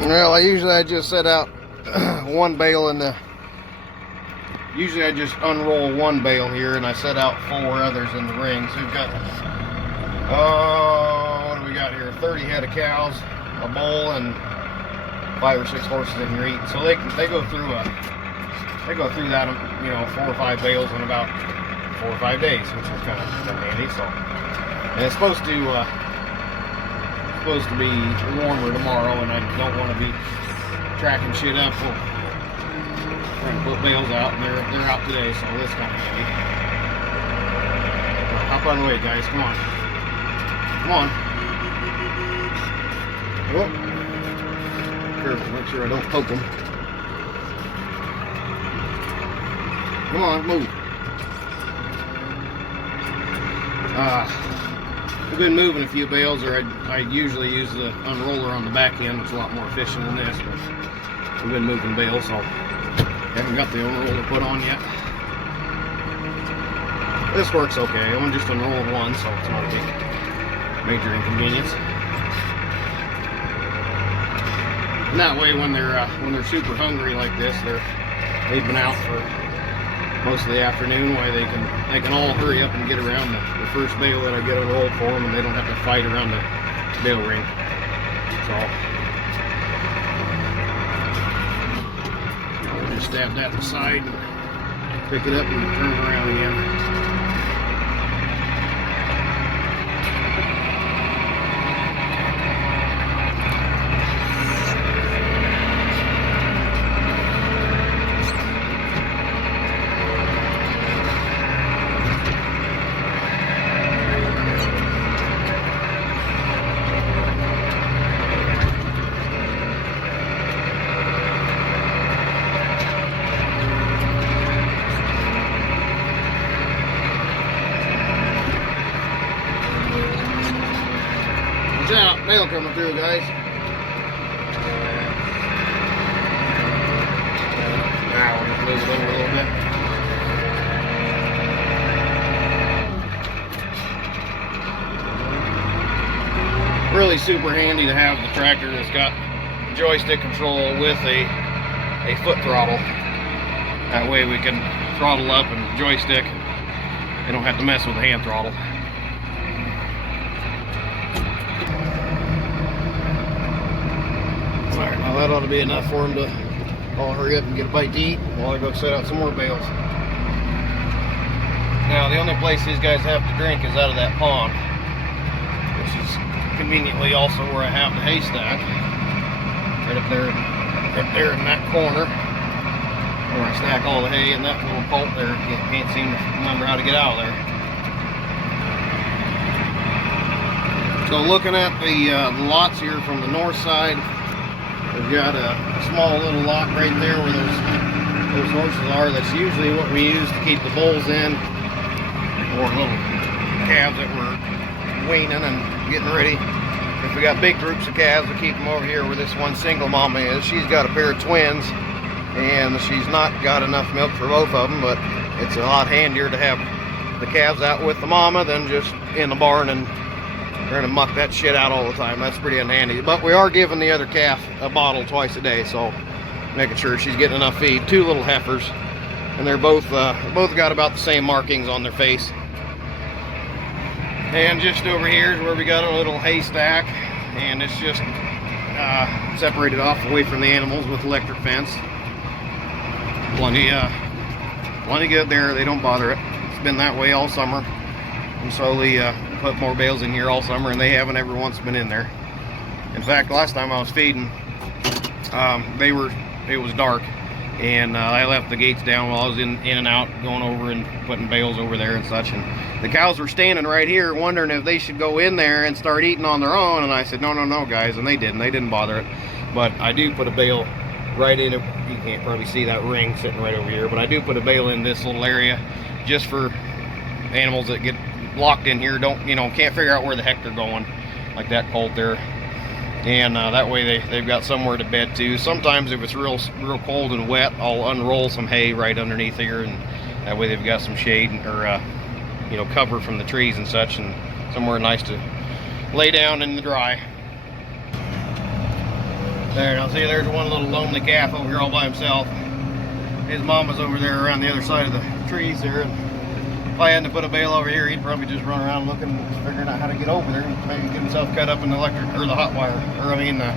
Well, I just set out one bale in the. Usually I just unroll one bale here, and I set out 4 others in the ring. So we've got, what do we got here? 30 head of cows, a bull, and 5 or 6 horses in here eating. So they go through that, you know, 4 or 5 bales in about 4 or 5 days, which is kind of handy. So, and it's supposed to be warmer tomorrow, and I don't want to be tracking shit up. We'll trying to put bales out, and they're out today, so that's kind of handy. Hop on the way, guys. Come on. Come on. Oh. Careful, make sure I don't poke them. Come on, move. I've been moving a few bales, or I usually use the unroller on the back end. It's a lot more efficient than this, but we've been moving bales, so haven't got the unroller put on yet. This works okay. I'm just unrolling one, so it's not a big major inconvenience. And that way, when they're super hungry like this, they've been out for most of the afternoon. Why they can all hurry up and get around the first bale that I get unrolled for them, and they don't have to fight around the bale ring. So I'll just stab that to the side and pick it up and turn it around again. Watch out, bale coming through, guys. Now we'll just move it over a little bit. Really super handy to have the tractor that's got joystick control with a foot throttle. That way we can throttle up and joystick. They don't have to mess with the hand throttle. Alright, now that ought to be enough for them to all hurry up and get a bite to eat while I go set out some more bales. Now the only place these guys have to drink is out of that pond, which is conveniently also where I have the haystack. Right up there in that corner where I stack all the hay, and that little pulp there, you can't seem to remember how to get out of there. So looking at the lots here from the north side, we've got a small little lot right there where those horses are. That's usually what we use to keep the bulls in, or little calves that we're weaning and getting ready. If we got big groups of calves, we keep them over here where this one single mama is. She's got a pair of twins, and she's not got enough milk for both of them, but it's a lot handier to have the calves out with the mama than just in the barn and trying to muck that shit out all the time. That's pretty unhandy. But we are giving the other calf a bottle twice a day, so making sure she's getting enough feed. 2 little heifers, and they're both got about the same markings on their face. And just over here is where we got a little haystack, and it's just separated off away from the animals with electric fence. Plenty good there. They don't bother it. It's been that way all summer. And slowly put more bales in here all summer, and they haven't ever once been in there. In fact, last time I was feeding, it was dark, and I left the gates down while I was in and out, going over and putting bales over there and such. And the cows were standing right here wondering if they should go in there and start eating on their own, and I said, no, guys, and they didn't bother it. But I do put a bale right in it. You can't probably see that ring sitting right over here, but I do put a bale in this little area just for animals that get locked in here, can't figure out where the heck they're going, like that colt there. And that way they've got somewhere to bed too. Sometimes if it's real cold and wet, I'll unroll some hay right underneath here, and that way they've got some shade or cover from the trees and such, and somewhere nice to lay down in the dry. There, now see, there's one little lonely calf over here all by himself. His mama's over there around the other side of the trees there. And if I hadn't put a bale over here, he'd probably just run around looking, figuring out how to get over there and maybe get himself cut up in the electric, or the hot wire, or I mean the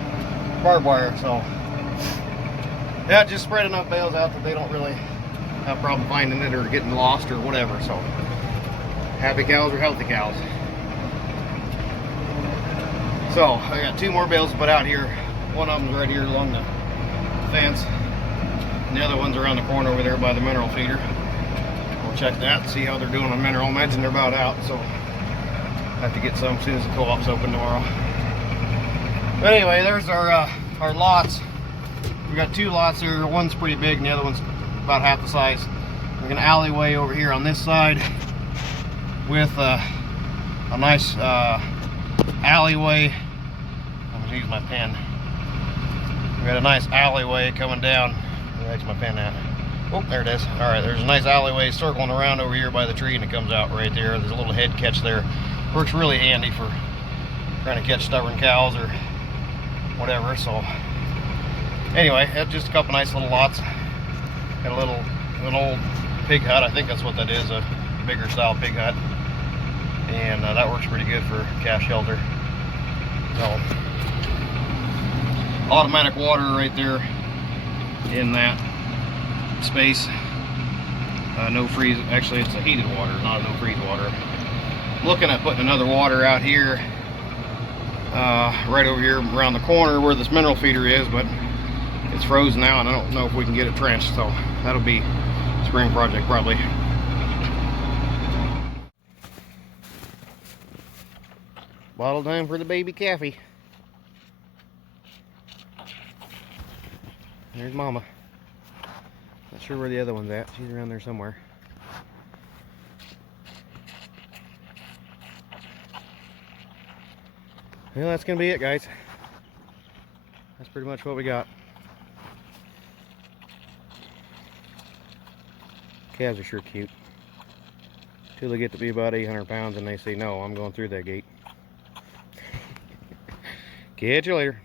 barbed wire. So yeah, just spread enough bales out that they don't really have a problem finding it or getting lost or whatever. So happy cows are healthy cows. So I got 2 more bales to put out here. One of them's right here along the fence, and the other one's around the corner over there by the mineral feeder. We'll check that and see how they're doing on mineral. I imagine they're about out, so I have to get some as soon as the co-op's open tomorrow. But anyway, there's our lots. We got 2 lots there. One's pretty big and the other one's about half the size. We got an alleyway over here on this side with a nice alleyway. I'm gonna use my pen. We got a nice alleyway coming down. Where's my pen at? Oh, there it is. All right, there's a nice alleyway circling around over here by the tree, and it comes out right there. There's a little head catch there. Works really handy for trying to catch stubborn cows or whatever. So anyway, that's just a couple nice little lots. Got an old pig hut. I think that's what that is, a bigger style pig hut. And that works pretty good for calf shelter. So automatic water right there in that space. No freeze. Actually, it's a heated water, not a no freeze water. I'm looking at putting another water out here, right over here around the corner where this mineral feeder is, but it's frozen now, and I don't know if we can get it trenched. So that'll be a spring project probably. Bottle time for the baby calfie. There's Mama. Not sure where the other one's at. She's around there somewhere. Well, that's gonna be it, guys. That's pretty much what we got. Calves are sure cute. Till they get to be about 800 pounds and they say, no, I'm going through that gate. Catch you later.